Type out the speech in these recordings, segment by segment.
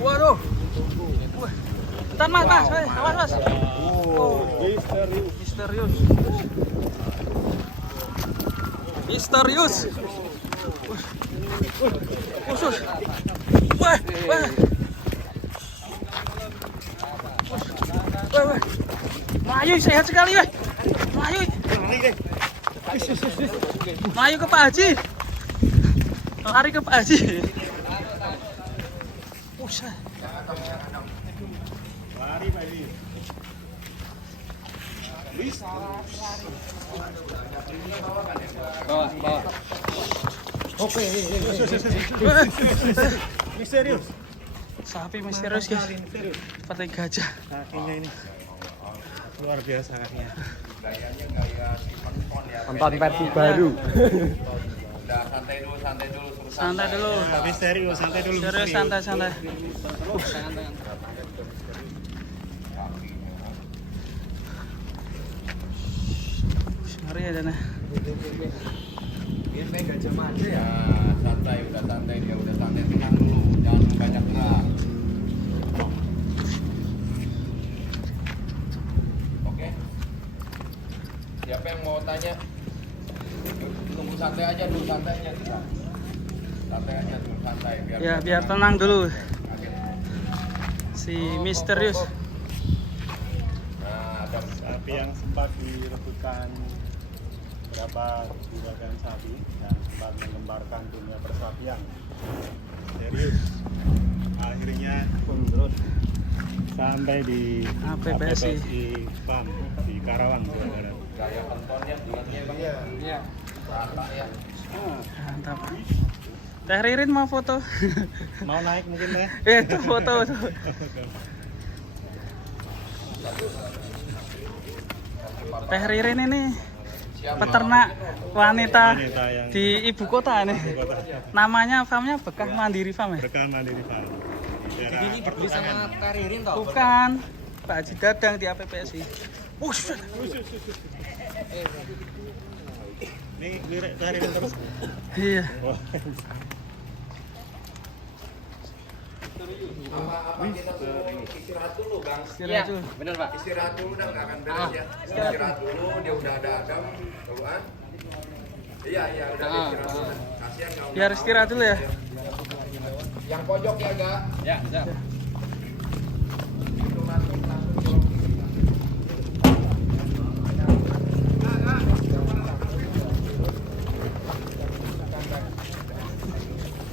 Waduh. Bentar mas, awas mas. Misterius. Khusus. Wah. Melayu sehat sekali weh. Melayu ke Pak Haji. Lari ke Pak Haji. Usah. Lari Pak Haji. Bawa. Oke. Misterius. Sapi misterius guys. Seperti gajah. Kakinya ini luar biasa kakinya. Nonton versi baru. Udah santai dulu. Santai dulu. Misterius, santai dulu. Serius santai. Ngeri ya Dana. Biar kayak gajah manja ya. Udah santai, tenang dulu. Jangan banyak gerak. Oke. Siapa yang mau tanya? Tunggu santai aja dulu, santai aja dulu. Biar tenang dulu. Si misterius. Nah, ada Sapi yang sempat direbutkan beberapa juragan sapi dan sempat menggembarkan dunia persapian. Serius. Akhirnya terus sampai di APBSI PAM di Karawang, saudara. gaya pentonnya bulatnya bang ya. Iya. Rata ya. Mantap. Teh Ririn mau foto. Mau naik mungkin Teh? Itu foto tuh. Teh Ririn ini peternak wanita yang di ibu kota nih. kota. Namanya farmnya Bekah Mandiri Farm ya? Rekan Mandiri Farm. Jadi ini berdua sama Karirin toh? Bukan, Pak Haji Dadang di APBSI. Ini lirik Karirin terus. Iya. Wah. Apa kita suruh istirahat dulu bang? Istirahat dulu. Bener Pak. Istirahat dulu udah nggak akan beres ya. Istirahat dulu, dia udah ada agam keluar. Iya udah istirahat dulu. Kasihan kalau Biar istirahat dulu ya. yang pojok ya gak? Ya, siap.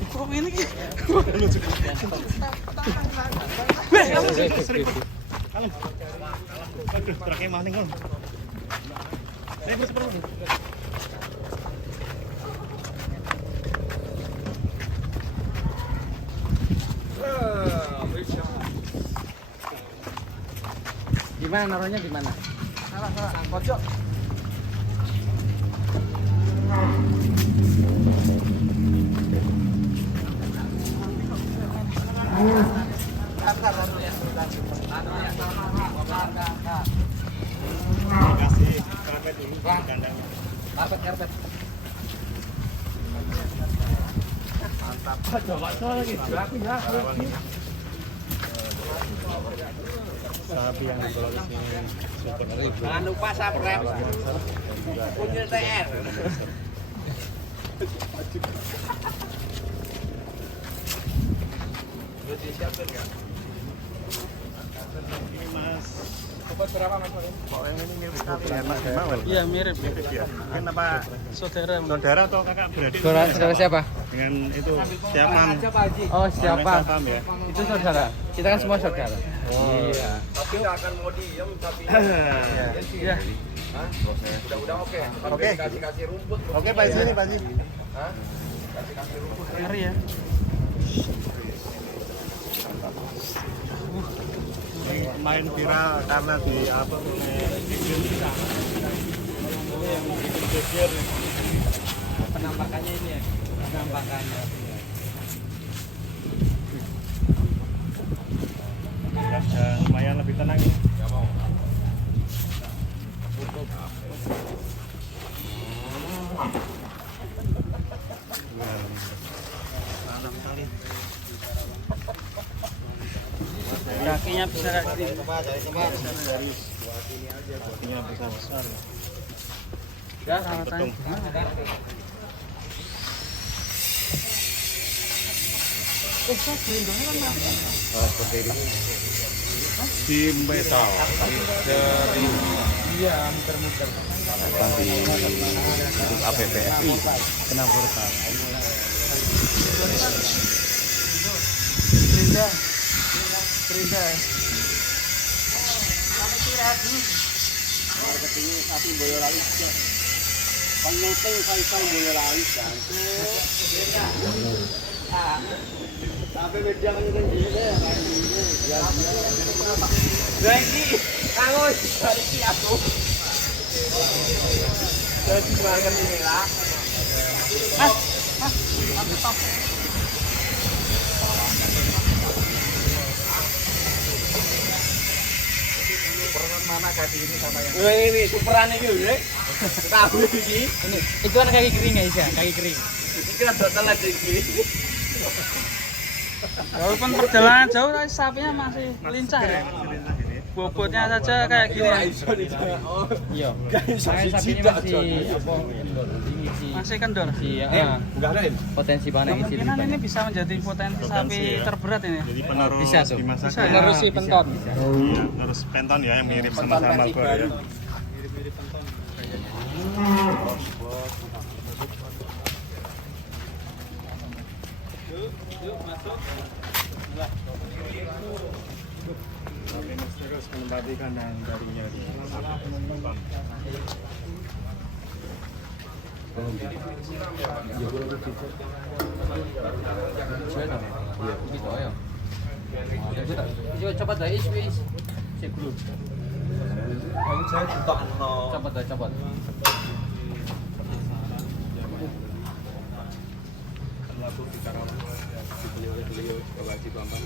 Kok ini ki? Kalem. Aduh, terakhir maning om. Perlu. Gimana naruhnya di mana? Salah, pojok. Kasih karpet dulu di kandangnya. Karpet. Sapi yang dibawa ke sini super ribu. Jangan lupa subscribe. Punya TR. Ini Mas. Sobat berapa mas? Kok yang ini mirip sekali ya Mas Mawel? Iya mirip. Mirip ya. Mungkin apa Saudara. saudara atau kakak beradik? Saudara siapa? Dengan itu siapa? Oh, siapa? Pam ya. Itu saudara. Kita kan semua saudara. Iya. Tapi nggak akan mau diem tapi. Iya. Hah? Udah oke. Oke. Kasih rumput. Oke Pak Haji nih Pak Haji. Hah? Kasih rumput. Ngeri ya. Ini main viral karena di apa Penampakannya ini ya. Penampakannya. ya, lumayan lebih tenang ini. Nggak mau. Parah sekali. Kakinya bisa kayak gini. Kakinya besar-besar. Ya, rawatannya Betul. gimana? Kok gerindongnya kan mati? Di metal. Dari Iya, muter-muter. di untuk APPSI kena portal. Gerinda. Gerinda. Marketingnya sapi Boyolali. Penyeting Faisal Boyolali kan. Tapi media kan gini deh, ya. Lagi, angus dari aku. Jadi kemarin ini lah. Mana kaki ini sama yang ini superan ini udah tahu ini Itu kan kaki kering ya, Isa? Kaki kering. ini kan total lagi ini Walaupun perjalanan jauh, tapi sapinya masih lincah ya. Bobotnya saja kayak gini ya. Iya. Makanya sapinya Masih kendor. enggak ada ini Potensi panen isi Kemungkinan ini bisa menjadi potensi sapi terberat ini. Jadi penerus Bisa, Sob. di masa Bisa kaya. penerus si penton. Iya, penerus penton ya yang mirip sama Marlboro ya. Tapi Mas terus menempati kandang darinya di penton. Cepat dah, is. Cepat. Laku ditarawih dibeli oleh beliau Bapak Haji Bambang,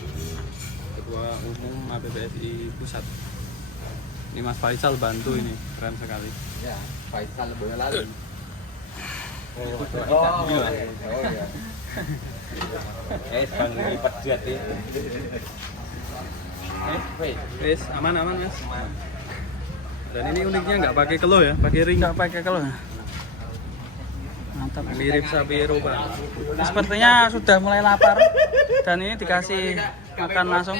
Ketua Umum APPSI Pusat. Ini Mas Faisal bantu ini, keren sekali. Ya, Faisal Boyolali. Iya. bang lipat duit ini Wes, aman Mas. Dan ini uniknya nggak pakai kelo ya, pakai ring. Nggak pakai kalau. Mantap. Mirip sapi Eropa. Sepertinya sudah mulai lapar dan ini dikasih makan langsung.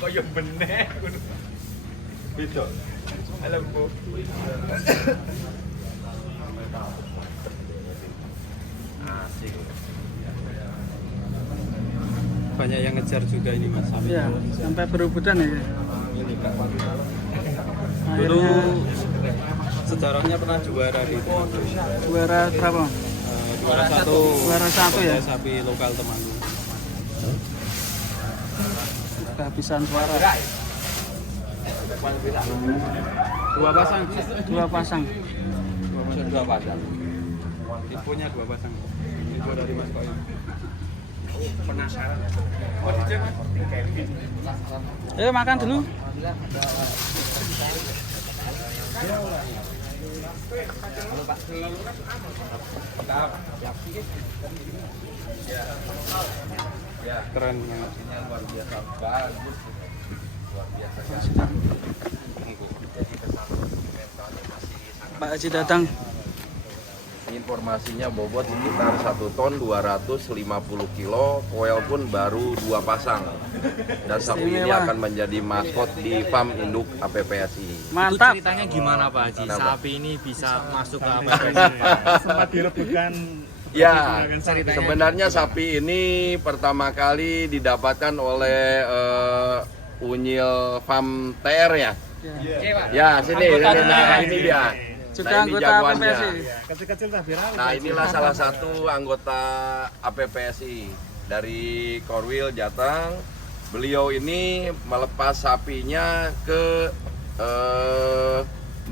koyo benek gitu halo Bu asik Banyak yang ngejar juga ini Mas. Iya, sampai berebutan ya. Dulu Akhirnya sejarahnya pernah juara di juara berapa? juara satu. Juara satu ya. Sapi lokal temanku. Kehabisan suara. Dua pasang. Dua pasang. Dua pasang. Tipunya dua pasang. Itu dari Mas Koyo. penasaran mau dicek Mas Ayo makan dulu. Keren banget. luar biasa bagus luar biasa Pak Haji datang. Informasinya bobot sekitar 1 ton 250 kilo, koel pun baru 2 pasang. Dan sapi ini Istimewa. akan menjadi maskot di farm induk APPSI. Mantap. Ceritanya gimana Pak Haji? Kenapa? Sapi ini bisa masuk ke APPSI? Sempat direbutkan. Ya, Ceritanya sebenarnya sapi ini pertama kali didapatkan oleh Unyil Farm TR ya. Ya, sini, nah, ini dia. Juga Nah, ini anggota jagoannya. APPSI. Kecil-kecil tak viral. Nah, inilah salah satu anggota APPSI dari Korwil Jateng. Beliau ini melepas sapinya ke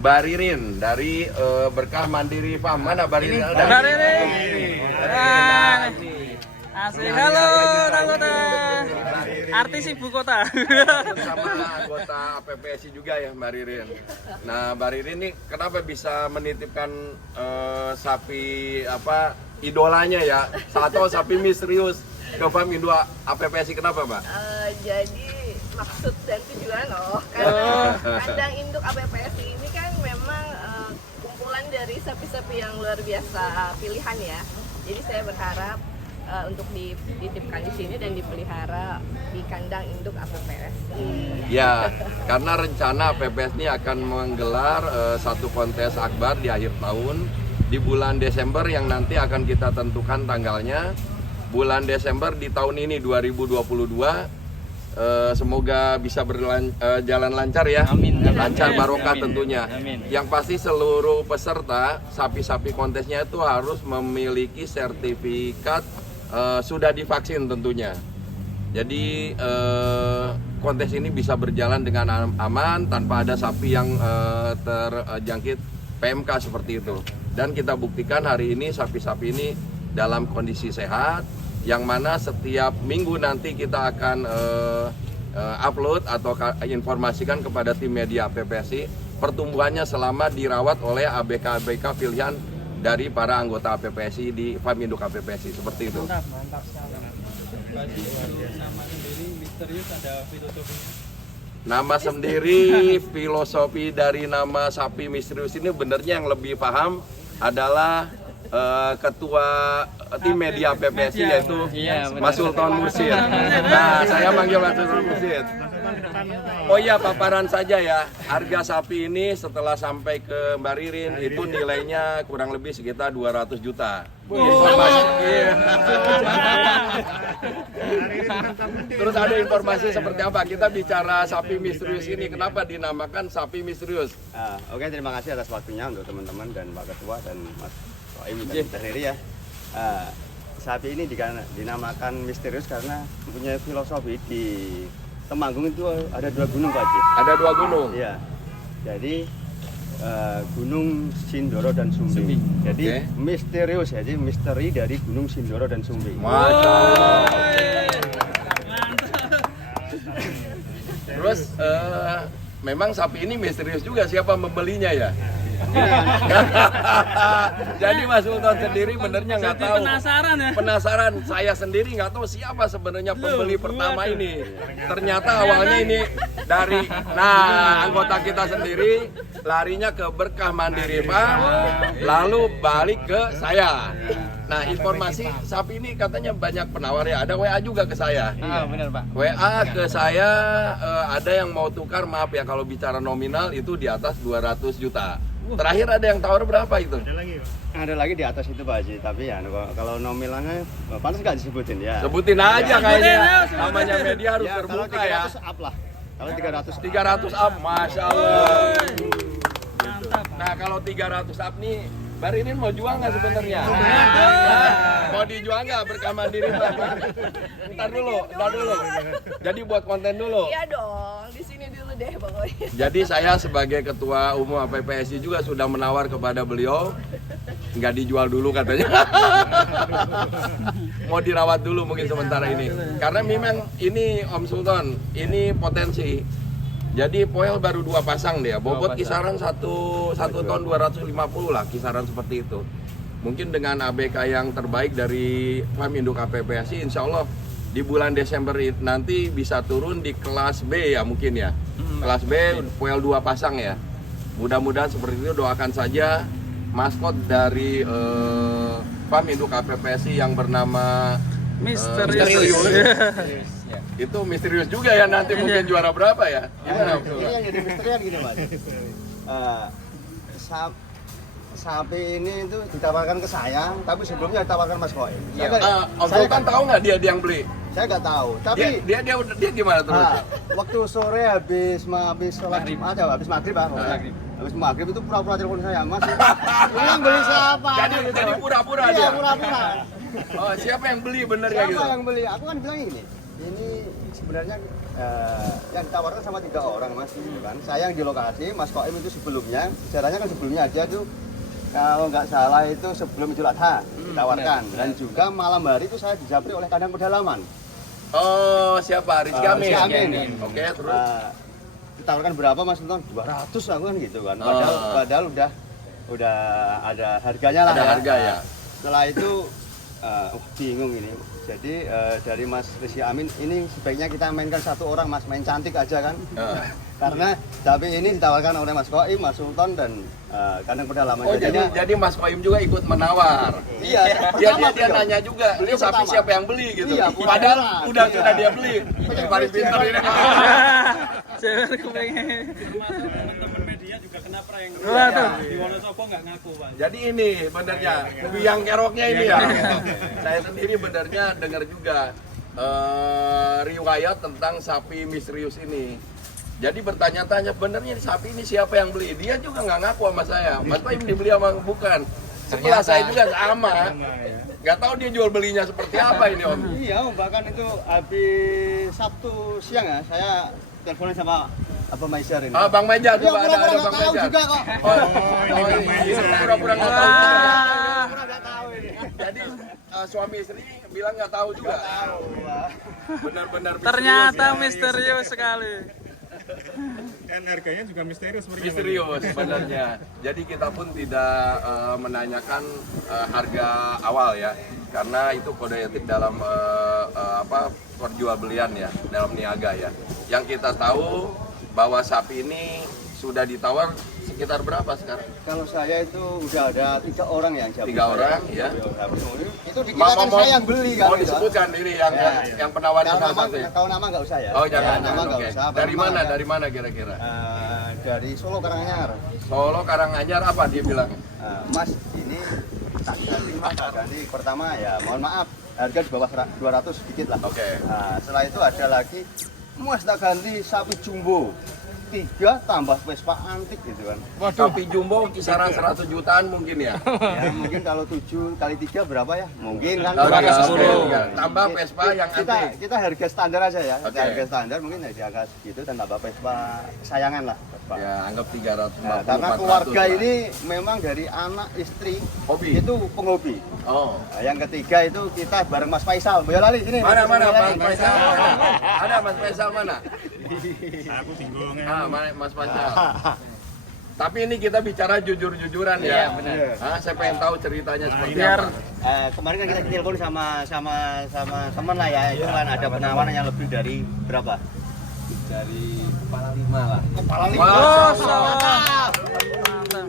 Baririn dari Berkah Mandiri Farm. Mana Baririn? Baririn. Nah, ini. Asik. Halo, anggota. Artis ibu kota. Bersama anggota APPSI juga ya Mbak Ririn. Nah Mbak Ririn ini kenapa bisa menitipkan sapi apa idolanya ya. Satu sapi misterius ke Farm Indo APPSI, kenapa Mbak? Jadi maksud dan tujuan karena kandang induk APPSI ini kan memang kumpulan dari sapi-sapi yang luar biasa pilihan ya. Jadi saya berharap untuk dititipkan di sini dan dipelihara di kandang induk APPSI. Ya, karena rencana APPSI ini akan menggelar satu kontes akbar di akhir tahun di bulan Desember yang nanti akan kita tentukan tanggalnya. Bulan Desember di tahun ini 2022. Semoga bisa berjalan lancar ya. Amin. Lancar barokah Amin. tentunya. Amin. Yang pasti seluruh peserta sapi-sapi kontesnya itu harus memiliki sertifikat sudah divaksin tentunya. Jadi kontes ini bisa berjalan dengan aman tanpa ada sapi yang terjangkit PMK seperti itu. Dan kita buktikan hari ini sapi-sapi ini dalam kondisi sehat, yang mana setiap minggu nanti kita akan upload atau informasikan kepada tim media APPSI pertumbuhannya selama dirawat oleh ABK-ABK pilihan dari para anggota APPSI di Farm Induk APPSI, seperti itu. Mantap sekali. Nama sendiri misterius, ada filosofi. Nama sendiri, filosofi dari nama sapi misterius ini benernya yang lebih paham adalah ketua tim media APPSI yaitu Mas Sultan Mursid. Nah, saya manggil Mas Sultan Mursid. Oh iya, paparan saja ya. Harga sapi ini setelah sampai ke Mbak Ririn itu nilainya kurang lebih sekitar 200 juta. Informasi. Terus ada informasi seperti apa? Kita bicara sapi misterius ini. Kenapa dinamakan sapi misterius? Oke, terima kasih atas waktunya untuk teman-teman dan Pak Ketua dan Mas Soim dan Teh Riri ya. Sapi ini dinamakan misterius karena mempunyai filosofi. Di Temanggung itu ada 2 gunung Pak Haji. Ada 2 gunung. Iya. Jadi Gunung Sindoro dan Sumbing. Jadi misterius, jadi misteri dari Gunung Sindoro dan Sumbing. Masya Allah. Terus memang sapi ini misterius juga, siapa membelinya ya? Jadi Mas Sultan sendiri benernya nggak tahu. Penasaran ya? Penasaran, saya sendiri nggak tahu siapa sebenarnya pembeli pertama ini. Ternyata awalnya ini dari, anggota kita sendiri larinya ke Berkah Mandiri Farm, lalu balik ke saya. Nah, informasi sapi ini katanya banyak penawar ya, ada WA juga ke saya. Benar Pak. WA ke saya, ada yang mau tukar, maaf ya kalau bicara nominal itu di atas 200 juta. Terakhir ada yang tawar berapa itu? Ada lagi di atas itu Pak Haji, tapi ya kalau nominalnya pantas nggak disebutin ya. Sebutin aja kayaknya. Sebutin. Namanya media harus Kalau terbuka ya. 300 up lah. Kalau 300 300 up, Masya Allah. Nah, kalau 300 up nih, Mbak Ririn mau jual nggak sebenarnya? Mau dijual nggak Berkah Mandiri Pak? Ntar dulu. Jadi buat konten dulu. Iya dong, di sini dulu deh pokoknya. Jadi saya sebagai ketua umum APPSI juga sudah menawar kepada beliau, nggak dijual dulu katanya. Mau dirawat dulu mungkin sementara ini. Karena memang ini Om Sultan, ini potensi. Jadi poel baru 2 pasang dia, bobot kisaran 1 ton 250 lah, kisaran seperti itu. Mungkin dengan ABK yang terbaik dari Farm Induk APPSI, insya Allah di bulan Desember nanti bisa turun di kelas B ya mungkin ya. Kelas B, poel 2 pasang ya. Mudah-mudahan seperti itu, doakan saja maskot dari Farm Induk APPSI yang bernama Misterius. Itu misterius juga ya, nanti mungkin juara berapa ya? Gimana? Ini yang jadi misterian gini Pak. Sapi ini itu ditawarkan ke saya, tapi sebelumnya ditawarkan Mas Koim. Om Sultan tahu nggak dia yang beli? Saya nggak tahu, tapi Dia gimana terus? waktu sore habis sholat Jumat ya, habis maghrib Pak. Habis maghrib itu pura-pura telepon saya, Mas. Ini yang beli siapa? Jadi pura-pura Iya, dia. pura-pura. Oh, siapa yang beli benernya Siapa gitu? yang beli? Aku kan bilang ini sebenarnya yang ditawarkan sama 3 orang Mas, gitu kan. Saya yang di lokasi, Mas Koim itu sebelumnya, sejarahnya kan sebelumnya aja tuh kalau nggak salah itu sebelum Idul Adha ditawarkan, dan juga malam hari itu saya dijabri oleh kandang pedalaman. Oh, siapa? Rizky Amin. Rizky Amin. Oke, terus ditawarkan berapa Mas Sultan? 200 aku kan gitu kan. Padahal udah ada harganya lah. ada harga ya. Setelah itu bingung ini. Jadi dari Mas Rizky Amin ini sebaiknya kita mainkan satu orang, Mas, main cantik aja kan. Karena sapi ini ditawarkan oleh Mas Koim, Mas Sultan dan kandang pedalaman. Oh, jadi Mas Koim juga ikut menawar. Iya, Dia nanya juga, ini sapi pertama. siapa yang beli gitu. Iya, Padahal iya. sudah dia beli. Paling pintar ini. Jangan kepengen. Teman-teman media juga kena prank. Waduh. Di Wonosobo nggak ngaku, Pak. Jadi ini benernya, biang keroknya ini ya. Saya sendiri benernya dengar juga riwayat tentang sapi misterius ini. Jadi bertanya-tanya, benernya sapi ini siapa yang beli? Dia juga nggak ngaku sama saya. Mas Koim dibeli sama bukan. Sebelah saya juga sama. Nggak tahu dia jual belinya seperti apa ini Om. Iya, Om, bahkan itu habis Sabtu siang ya, saya teleponan sama Abang Maisyar ini. Bang Meja Dia juga ada pura-pura Bang nggak tahu Meja. juga kok. Pura-pura nggak tahu. Wah. Pura nggak tahu ini. Jadi suami istri bilang nggak tahu juga. Tahu, Pak. Benar-benar Ternyata misterius ya. misterius sekali. Dan harganya juga misterius seperti Misterius sebenarnya. Jadi kita pun tidak menanyakan harga awal ya, karena itu kode etik dalam perjualbelian ya, dalam niaga ya. Yang kita tahu bahwa sapi ini sudah ditawar sekitar berapa sekarang? Kalau saya itu udah ada 3 orang yang jawab. 3 orang ya. Itu dikirakan saya yang beli kan. Mau gitu. disebutkan diri yang penawarnya Kalau salah nama, satu ya? kalau nama nggak usah ya. Oh jangan, nama nggak oke. usah. Dari Nama mana? aja. Dari mana kira-kira? Dari Solo Karanganyar. Solo Karanganyar apa dia bilang? Mas, ini tak ganti Mas, tak ganti. Pertama ya mohon maaf, harga di bawah 200 sedikit lah. Oke. Setelah itu ada lagi, Mas tak ganti sapi jumbo. 3 tambah Vespa antik gitu kan. Sapi jumbo kisaran 100 jutaan mungkin ya? Ya mungkin kalau 7 kali 3 berapa ya? Mungkin kan. Oke, Sepuluh. oke. Tambah Vespa yang antik. Kita harga standar aja ya. Oke. Harga standar mungkin di angka segitu dan tambah Vespa kesayangan lah. Vespa. Ya, anggap 350 Nah, karena 400 keluarga lah. ini memang dari anak istri Hobi. itu penghobi. Oh. Nah, yang ketiga itu kita bareng Mas Faisal. Boyolali sini. Mana Mas Boyolali. Faisal? Ada Mas Faisal mana? Aku bingung ya. Mas Faisal. Tapi ini kita bicara jujur-jujuran ya. Iya, benar. Saya pengen tahu ceritanya seperti Biar apa. Kemarin kan kita telepon sama teman lah ya. Itu kan ada penawaran yang lebih dari berapa? Dari kepala 5 lah. Kepala Oh, mantap. mantap.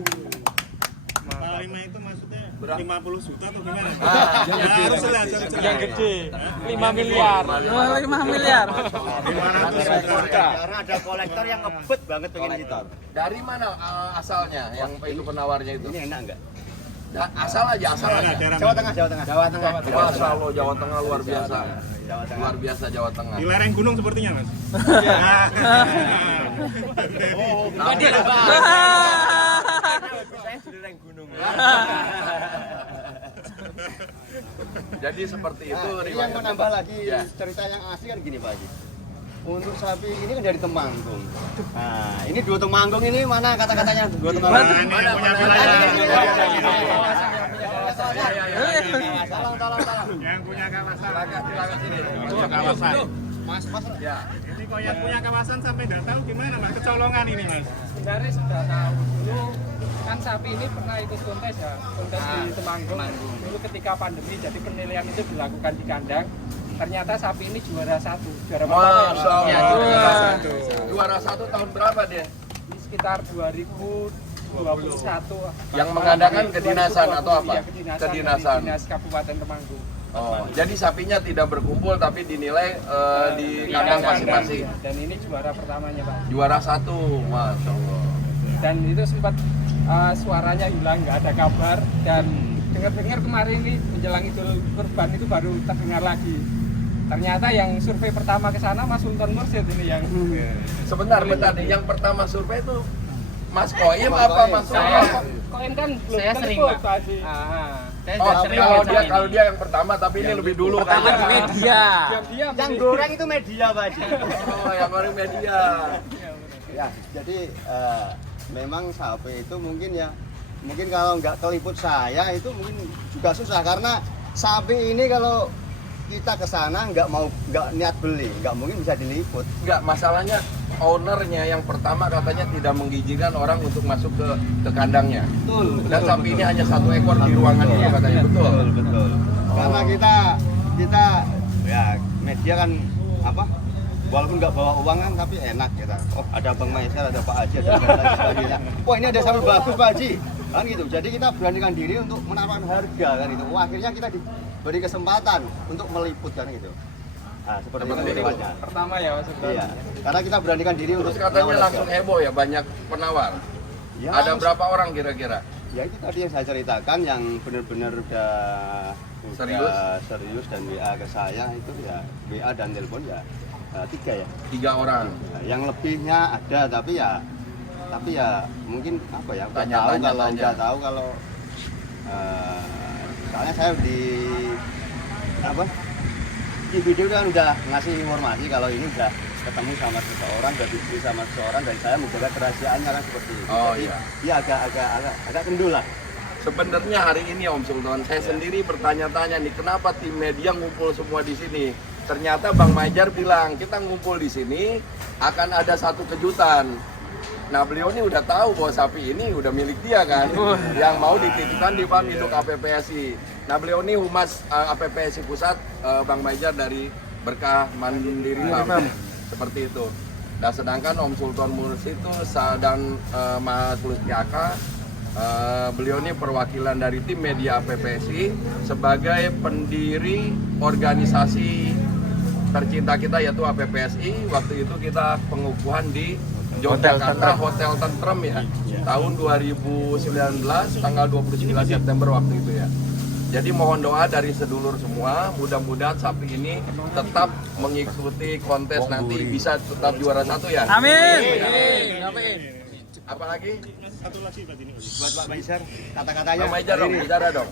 Kepala 5 itu maksudnya Berapa? 50 juta atau gimana? yang gede, harus lah, Yang gede. 5 miliar. Oh, 5 miliar. 500 juta. Karena ada kolektor yang ngebet banget pengen gitu. Dari mana asalnya yang itu penawarnya itu? Ini enak enggak? Asal aja. Jawa Tengah. Masya Allah, Jawa Tengah luar biasa. Jawa Tengah. Luar biasa Jawa Tengah. Di lereng gunung sepertinya, Mas. Oh, dia lah, Bang. Jadi seperti itu Nah, ini yang riwayatnya. menambah lagi Ya. cerita yang asli kan gini Pak Haji. Untuk sapi ini kan dari Temanggung. Nah, ini 2 Temanggung ini mana kata-katanya? 2 Temanggung. Nah, ini yang punya Tolong. yang punya kawasan. Silakan sini. Punya kawasan. Mas. Ya. Jadi kok yang punya kawasan sampai nggak tahu gimana, Mas? Kecolongan ini, Mas. Sebenarnya sudah tahu dulu kan sapi ini pernah ikut kontes ya, kontes di Temanggung. Dulu ketika pandemi jadi penilaian itu dilakukan di kandang. Ternyata sapi ini juara 1, juara pertama Masya ya. Allah. Juara 1 tahun berapa dia? Di sekitar 2021. Yang mengadakan kedinasan atau apa? Iya, Kedinasan. Dinas Kabupaten Temanggung. Oh, jadi sapinya tidak berkumpul tapi dinilai di Di kandang kandang, masing-masing. iya. Dan ini juara pertamanya Pak. Juara 1, Masya Allah. Dan itu sempat suaranya hilang, nggak ada kabar. Dan dengar-dengar kemarin ini menjelang Idul Kurban itu baru terdengar lagi. Ternyata yang survei pertama ke sana Mas Sultan Mursyid ini yang Sebentar, yang pertama survei itu Mas Koim apa Mas saya Sultan? koin kan belum Saya sering, telepon, Pak. Pak Haji. Oh, kalau dia yang pertama tapi ini lebih dulu kan. Pertama di media. Diam-diam Yang ini. goreng itu media Pak Haji. Oh, yang orang media. Ya, jadi memang sapi itu mungkin kalau nggak keliput saya itu mungkin juga susah karena sapi ini kalau kita ke sana nggak niat beli, nggak mungkin bisa diliput. Enggak, masalahnya ownernya yang pertama katanya tidak mengizinkan orang untuk masuk ke kandangnya. Betul. Dan sapi ini hanya 1 ekor di ruangan ini katanya, betul. Betul. Karena kita ya media kan apa? Walaupun nggak bawa uang kan tapi enak kita. Oh ada Bang Maisar, ada Pak Haji, ada dan lain sebagainya. Wah ini ada sapi bagus Pak Haji. Kan gitu. Jadi kita beranikan diri untuk menawarkan harga kan gitu. Wah, akhirnya kita diberi kesempatan untuk meliput kan gitu. Nah, seperti itu lewatnya. Pertama ya Mas. Iya. Karena kita beranikan diri untuk Terus katanya menawar langsung harga. heboh ya, banyak penawar. Ya, Ada berapa orang kira-kira? Ya itu tadi yang saya ceritakan yang benar-benar udah serius dan WA ke saya itu ya WA dan telepon ya 3 ya. 3 orang. Nah, yang lebihnya ada tapi ya mungkin apa ya nggak tahu Tanya-tanya kalau saja. nggak tahu kalau soalnya saya di video kan udah ngasih informasi kalau ini udah ketemu sama seseorang, udah dibeli sama seseorang dan saya menjaga kerahasiaannya kan seperti itu. Oh, Jadi, iya. dia agak kendul lah. Sebenarnya hari ini Om Sultan, saya sendiri bertanya-tanya nih, kenapa tim media ngumpul semua di sini? Ternyata Bang Majar bilang, kita ngumpul di sini akan ada satu kejutan. Nah beliau ini udah tahu bahwa sapi ini udah milik dia kan, yang mau dititipkan di Farm Induk APPSI. Nah beliau ini humas APPSI Pusat, Bang Majar dari Berkah Mandiri Farm, seperti itu. Nah sedangkan Om Sultan Mursi itu dan Mas Lustiaka, beliau ini perwakilan dari tim media APPSI sebagai pendiri organisasi tercinta kita yaitu APPSI. Waktu itu kita pengukuhan di Yogyakarta Hotel Tentrem ya, tahun 2019 tanggal 29 September waktu itu ya. Jadi mohon doa dari sedulur semua, mudah-mudahan sapi ini tetap mengikuti kontes nanti bisa tetap juara 1 ya. Amin. Apalagi? Buat Pak Maisar kata-katanya. Bang Majar dong, bicara dong.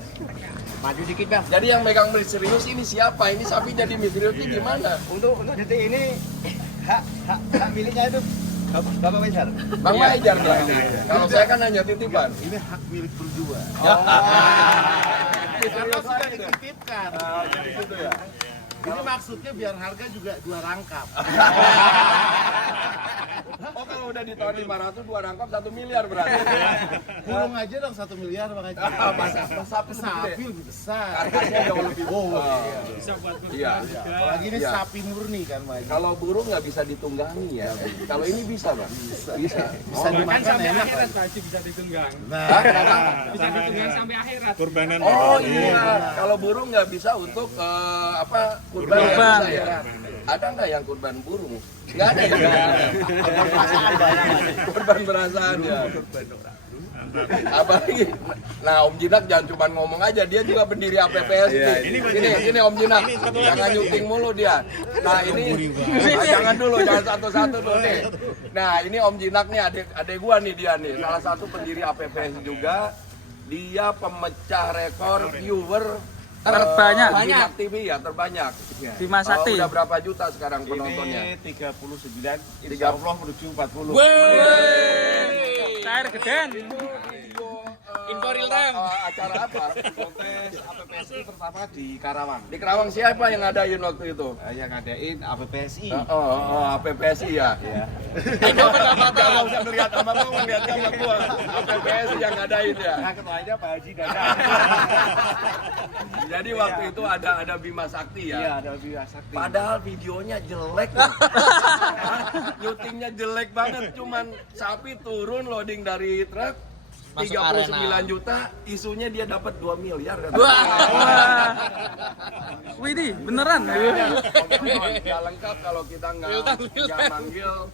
Maju dikit Bang. Jadi yang megang misterius ini siapa? Ini sapi jadi misterius ini gimana? Untuk detik ini hak miliknya itu Bapak Maisar. Bang Majar dong. Kalau saya kan hanya titipan. Ini hak milik berdua. Misterius Sudah lagi deh. dititipkan. Jadi gitu ya. Ini maksudnya biar harga juga 2 rangkap. Oh kalau udah ditawar 500, 2 rangkap 1 miliar berarti. Burung aja dong 1 miliar Bang Haji. Sapi Sapi lebih besar. harganya jauh lebih Bisa buat Iya. Apalagi ini Iya. sapi murni kan Bang Haji. Kalau burung nggak bisa ditunggangi ya. Kalau ini bisa bang. Bisa. Bisa kan dimakan sampai enak. akhirat Pak Haji bisa ditunggang. Nah, Bisa ditunggang sampai akhirat. Oh iya. Kalau burung nggak bisa untuk kurban nggak Kurban. bisa ya. Ada nggak yang kurban burung? Nggak ada ya. Kurban perasaan ya. Apalagi, nah Om Jinak jangan cuma ngomong aja, dia juga pendiri APPS ini Om Jinak, jangan nyuting mulu dia. Nah ini, jangan dulu, jangan satu-satu dulu nih. Nah ini Om Jinak nih, adik gua nih dia nih, salah satu pendiri APPS juga. Dia pemecah rekor viewer Terbanyak. Jinak TV ya, terbanyak. Di Mas Sakti. Udah berapa juta sekarang penontonnya? 39, insya Allah menuju 40. Cair geden. Info real time. Acara apa? Kontes APPSI pertama di Karawang. Di Kerawang siapa yang ngadain waktu itu? Yang ngadain APPSI. APPSI ya. Ya. Kalau usah ngeliat sama gua, ngeliat sama gua. APPSI yang ngadain ya. Nah, ketuanya Pak Haji Dadang. Jadi waktu itu ada Bima Sakti ya. Iya, ada Bima Sakti. Padahal videonya jelek. Syutingnya jelek banget, cuman sapi turun loading dari truk 39 juta, isunya dia dapat 2 miliar kan. Wah. Widih, beneran. Nggak lengkap kalau kita nggak manggil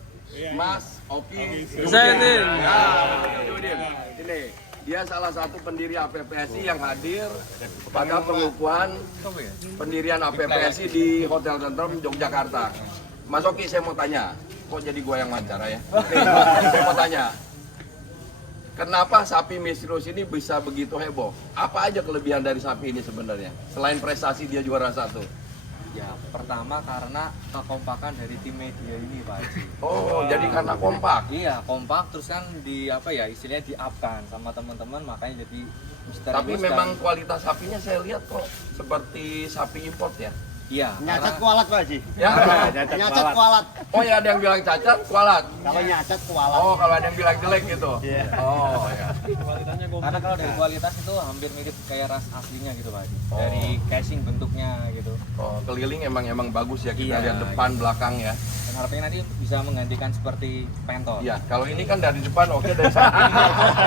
Mas Oki Zaidin. Zainuddin. Ini dia salah satu pendiri APPSI yang hadir pada pengukuhan pendirian APPSI di Hotel Tentrem Yogyakarta. Mas Oki, saya mau tanya, kok jadi gua yang wawancara ya? Saya mau tanya, kenapa sapi misterius ini bisa begitu heboh? Apa aja kelebihan dari sapi ini sebenarnya? Selain prestasi dia juara 1. Ya, pertama karena kekompakan dari tim media ini, Pak Haji. Oh, jadi karena kompak. Iya, kompak terus kan istilahnya di-up-kan sama teman-teman, makanya jadi misterius. Tapi memang kualitas sapinya saya lihat kok seperti sapi import ya. Iya. Nyacat kualat Pak Haji. Ya. Nyacat kualat. Oh ya, ada yang bilang cacat, kualat. Kalau nyacat kualat. Oh, kalau ada yang bilang jelek gitu. Iya. Oh ya. Karena kalau dari kualitas itu hampir mirip kayak ras aslinya gitu Pak Haji. Dari casing bentuknya gitu. Oh, keliling emang bagus ya, kita Iya. lihat depan belakang ya. Dan harapannya nanti bisa menggantikan seperti Penton. Iya, kalau ini kan dari depan oke, dari samping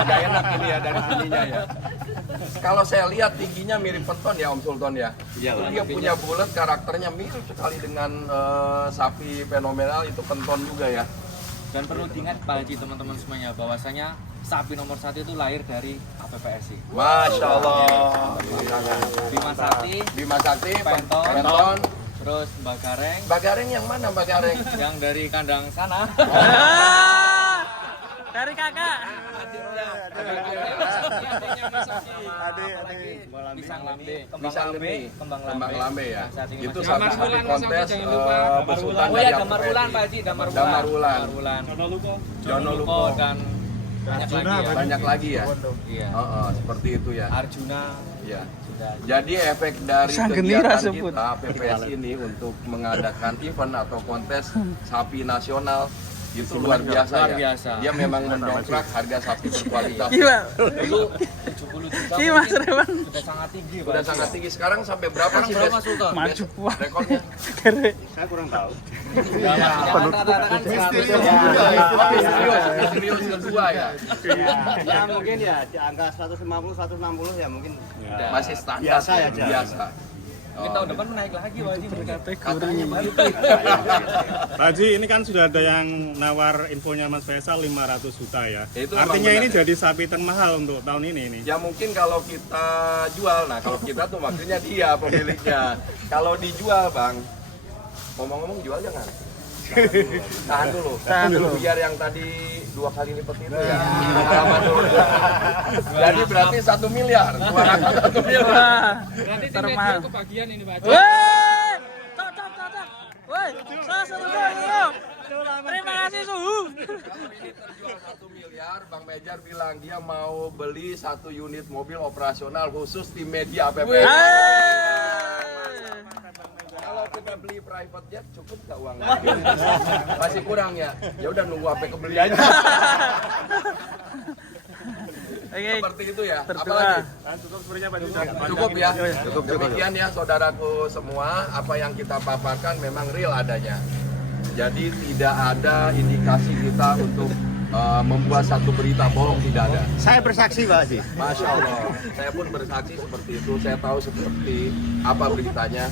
nggak enak ini ya dari sininya ya. Kalau saya lihat tingginya mirip Penton ya Om Sultan ya. Iya, Dia punya bulat, karakternya mirip sekali dengan sapi fenomenal itu Penton juga ya. Dan perlu diingat Pak Haji teman-teman semuanya bahwasanya sapi nomor 1 itu lahir dari APPSI. Masya Allah. Bima Sakti, Bima Sakti, Penton. Penton. terus Mbak Gareng Mbak Gareng yang mana Mbak Gareng? yang dari kandang sana. Ah, dari kakak. Pisang lambe, Pisang lambe. kembang Kembang lambe ya. Nah, saat ini Itu masih- salah satu Damar Wulan, kontes jangan lupa. besutan Oh dari ya, Damar APPSI. Wulan Pak Haji, Damar Wulan. Damar Wulan. Damar Wulan. Jono Luko. Dan banyak lagi ya. Banyak lagi ya. Iya. Seperti itu ya. Arjuna Ya. sudah. Jadi efek dari Sanggeni kegiatan rasa pun. kita PPS ini untuk mengadakan event atau kontes sapi nasional itu luar biasa Luar ya. biasa. Dia memang mendongkrak harga sapi berkualitas. Iya. Dulu 70 juta Iya Mas mungkin Rewan. sudah sangat tinggi. Pak Sudah Haji. sangat tinggi. Sekarang sampai berapa Sekarang sih? berapa, Des? Sultan? Maju Des, wah. rekornya? Keren. Saya kurang tahu. Ya, rata-rata kan 100 Misterius kedua ya. Ya mungkin ya di angka 150 160 ya mungkin. Masih standar Biasa ya, aja. biasa. Mungkin tahun depan naik lagi Pak Haji. Katanya begitu. Pak Haji, ini kan sudah ada yang nawar infonya Mas Faisal 500 juta ya. Itu memang Artinya benar ini ya. jadi sapi termahal untuk tahun ini. Ya mungkin kalau kita jual, nah kalau kita tuh maksudnya dia pemiliknya. Kalau dijual Bang, ngomong-ngomong jual jangan. Tahan dulu. Tahan dulu. Biar yang tadi 2 kali lipat itu ya. Pengalaman dulu. Jadi berarti 1 miliar. 1 miliar. Wah. Nanti tim Termahal. media kebagian ini Pak Haji. Woi, cocok. Woi, satu. Terima kasih suhu. Kalau ini terjual 1 miliar, Bang Mejar bilang dia mau beli 1 unit mobil operasional khusus tim media APPSI. Kalau kita beli private jet cukup nggak uangnya? Masih kurang ya? Ya udah nunggu sampai kebeli aja. Oke, Seperti itu ya. berdoa. Cukup ya. Demikian ya saudaraku semua, apa yang kita paparkan memang real adanya. Jadi tidak ada indikasi kita untuk membuat satu berita bohong, tidak ada. Saya bersaksi Pak Haji. Masya Allah, saya pun bersaksi seperti itu. Saya tahu seperti apa beritanya.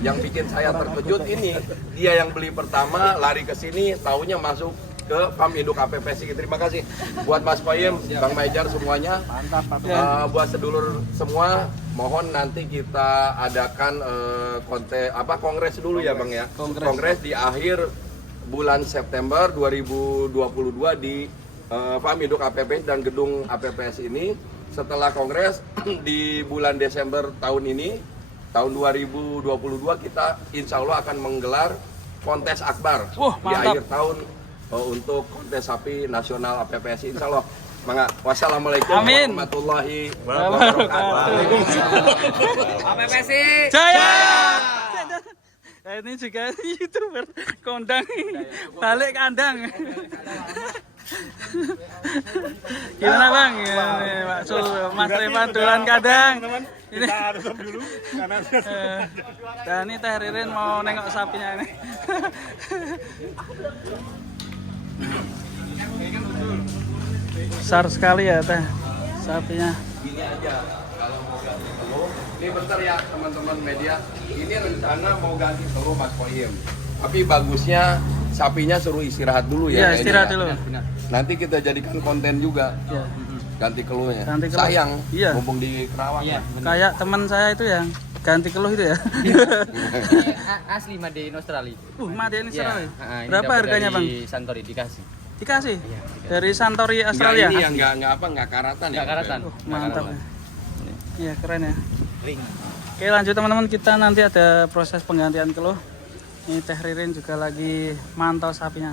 Yang bikin saya terkejut ini, dia yang beli pertama lari ke sini, taunya masuk ke Farm Induk APPSI. Terima kasih buat Mas Payem, Bang Mejar semuanya. Buat sedulur semua, mohon nanti kita adakan kongres dulu ya Bang ya. Kongres di akhir bulan September 2022 di Farm Induk APPSI dan gedung APPSI ini. Setelah kongres di bulan Desember tahun ini, tahun 2022 kita insya Allah akan menggelar kontes akbar Wah, di mantap. akhir tahun untuk kontes sapi nasional APPSI. Insya Allah. Wassalamualaikum Amin. warahmatullahi Wabarakatuh. APPSI. Jaya. Nah, ini juga YouTuber kondang balik kandang. Gimana Bang? Ini Pak Sul, Mas Revan dolan kandang. Ini dulu karena dan ini Teh Ririn mau nengok sapinya ini. Besar sekali ya Teh sapinya. Gini aja, kalau mau ganti telur, ini bentar ya teman-teman media, ini rencana mau ganti telur Mas Poyem. Tapi bagusnya sapinya suruh istirahat dulu ya. Iya, kayaknya istirahat ya. dulu. Nanti kita jadikan konten juga, Ya. ganti keluhnya. Ganti keluh. Sayang, Iya. mumpung di Kerawang. Iya. Kayak teman saya itu yang ganti keluh itu ya. Asli made in Australia. Mati ini Iya. seru. Ini Berapa dapat harganya Bang? dari Santori dikasih. Dikasih dari Santori Enggak Australia. ini yang enggak karatan ya. Enggak karatan. Mantap ya. Iya keren ya. Oke lanjut teman-teman, kita nanti ada proses penggantian keluh. Ini Teh Ririn juga lagi mantau sapinya.